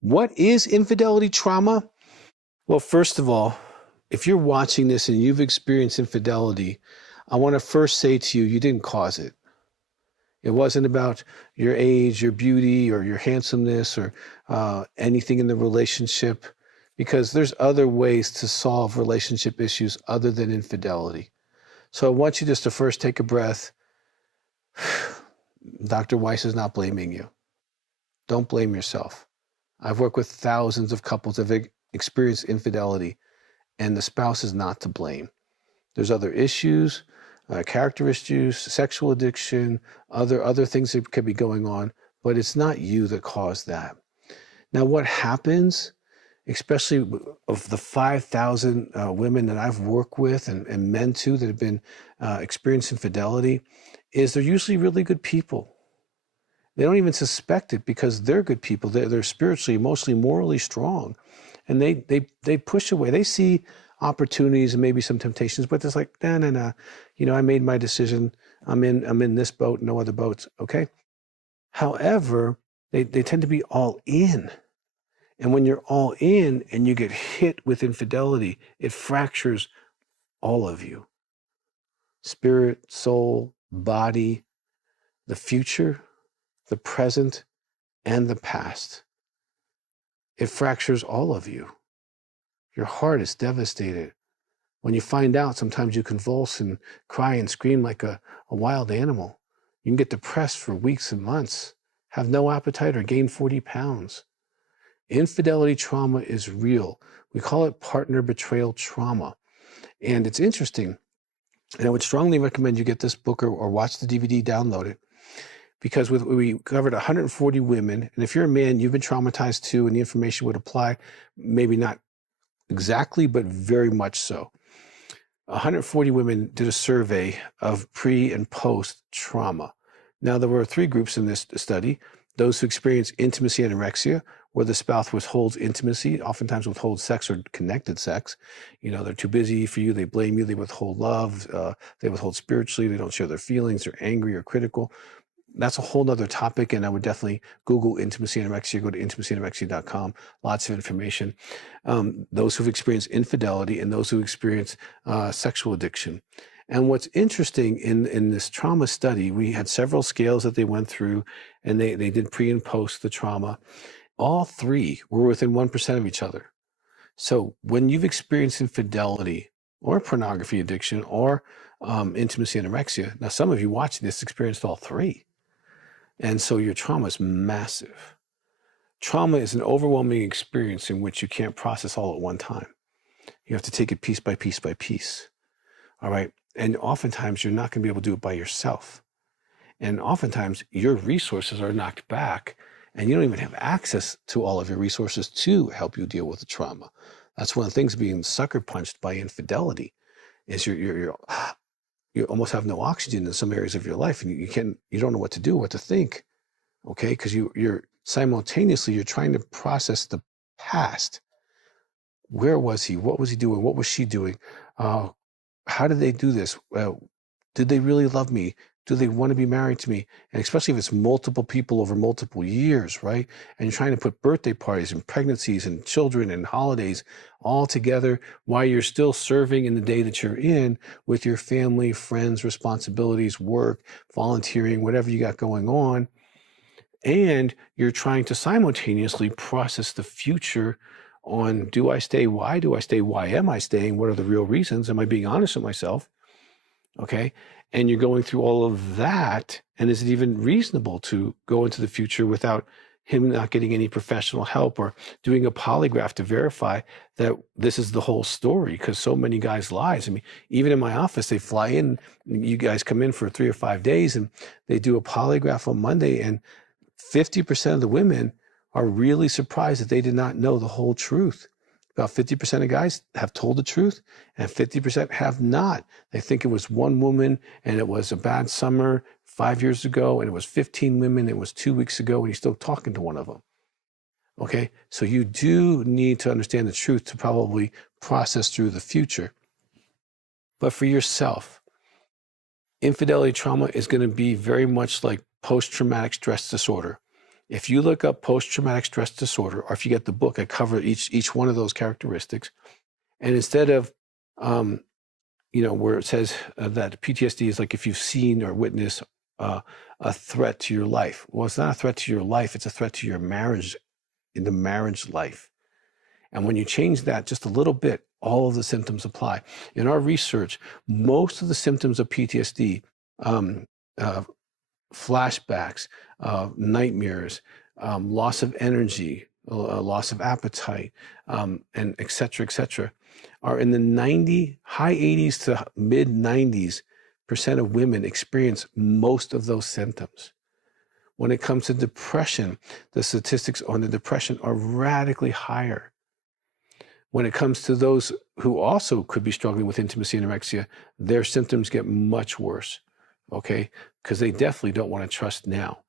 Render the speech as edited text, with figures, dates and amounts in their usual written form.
What is infidelity trauma? Well, first of all, if you're watching this and you've experienced infidelity, I want to first say to you, you didn't cause it. It wasn't about your age, your beauty, or your handsomeness, or anything in the relationship, because there's other ways to solve relationship issues other than infidelity. So I want you just to first take a breath. Dr. Weiss is not blaming you. Don't blame yourself. I've worked with thousands of couples that have experienced infidelity, and the spouse is not to blame. There's other issues, character issues, sexual addiction, other things that could be going on, but it's not you that caused that. Now, what happens, especially of the 5,000 women that I've worked with and men too that have been experiencing infidelity, is they're usually really good people. They don't even suspect it because they're good people. They're spiritually, emotionally, morally strong, and they push away. They see opportunities and maybe some temptations, but it's like, nah. I made my decision. I'm in this boat, no other boats. Okay. However, they tend to be all in. And when you're all in and you get hit with infidelity, it fractures all of you. Spirit, soul, body, the future, the present, and the past. It fractures all of you. Your heart is devastated. When you find out, sometimes you convulse and cry and scream like a wild animal. You can get depressed for weeks and months, have no appetite, or gain 40 pounds. Infidelity trauma is real. We call it partner betrayal trauma. And it's interesting. And I would strongly recommend you get this book or watch the DVD, download it. Because we covered 140 women. And if you're a man, you've been traumatized too, and the information would apply, maybe not exactly, but very much so. 140 women did a survey of pre and post trauma. Now, there were 3 groups in this study: those who experienced intimacy anorexia, where the spouse withholds intimacy, oftentimes withholds sex or connected sex. They're too busy for you, they blame you, they withhold love, they withhold spiritually, they don't share their feelings, they're angry or critical. That's a whole nother topic, and I would definitely Google intimacy anorexia, go to intimacyanorexia.com, lots of information. Those who've experienced infidelity and those who experience sexual addiction. And what's interesting in this trauma study, we had several scales that they went through, and they did pre and post the trauma. All 3 were within 1% of each other. So when you've experienced infidelity or pornography addiction or intimacy anorexia, now some of you watching this experienced all 3. And so your trauma is massive. Trauma is an overwhelming experience in which you can't process all at one time. You have to take it piece by piece by piece. All right. And oftentimes you're not going to be able to do it by yourself. And oftentimes your resources are knocked back and you don't even have access to all of your resources to help you deal with the trauma. That's one of the things being sucker punched by infidelity is you almost have no oxygen in some areas of your life, and you don't know what to do, what to think. Okay. Because you're simultaneously, you're trying to process the past. Where was he? What was he doing? What was she doing? How did they do this? Did they really love me? Do they want to be married to me? And especially if it's multiple people over multiple years, right? And you're trying to put birthday parties and pregnancies and children and holidays all together while you're still serving in the day that you're in with your family, friends, responsibilities, work, volunteering, whatever you got going on. And you're trying to simultaneously process the future on, do I stay? Why do I stay? Why am I staying? What are the real reasons? Am I being honest with myself? Okay. And you're going through all of that. And is it even reasonable to go into the future without him not getting any professional help or doing a polygraph to verify that this is the whole story? Because so many guys lie. I mean, even in my office, they fly in, you guys come in for 3 or 5 days and they do a polygraph on Monday, and 50% of the women are really surprised that they did not know the whole truth. About 50% of guys have told the truth and 50% have not. They think it was one woman and it was a bad summer 5 years ago, and it was 15 women, it was 2 weeks ago, and he's still talking to one of them. Okay, so you do need to understand the truth to probably process through the future. But for yourself, infidelity trauma is going to be very much like post-traumatic stress disorder. If you look up post-traumatic stress disorder, or if you get the book, I cover each one of those characteristics. And instead of, where it says that PTSD is like if you've seen or witnessed a threat to your life. Well, it's not a threat to your life. It's a threat to your marriage, in the marriage life. And when you change that just a little bit, all of the symptoms apply. In our research, most of the symptoms of PTSD, flashbacks, nightmares, loss of energy, loss of appetite, and et cetera, are in the high 80s to mid 90s% of women experience most of those symptoms. When it comes to depression, the statistics on the depression are radically higher. When it comes to those who also could be struggling with intimacy and anorexia, their symptoms get much worse, okay? Because they definitely don't want to trust now.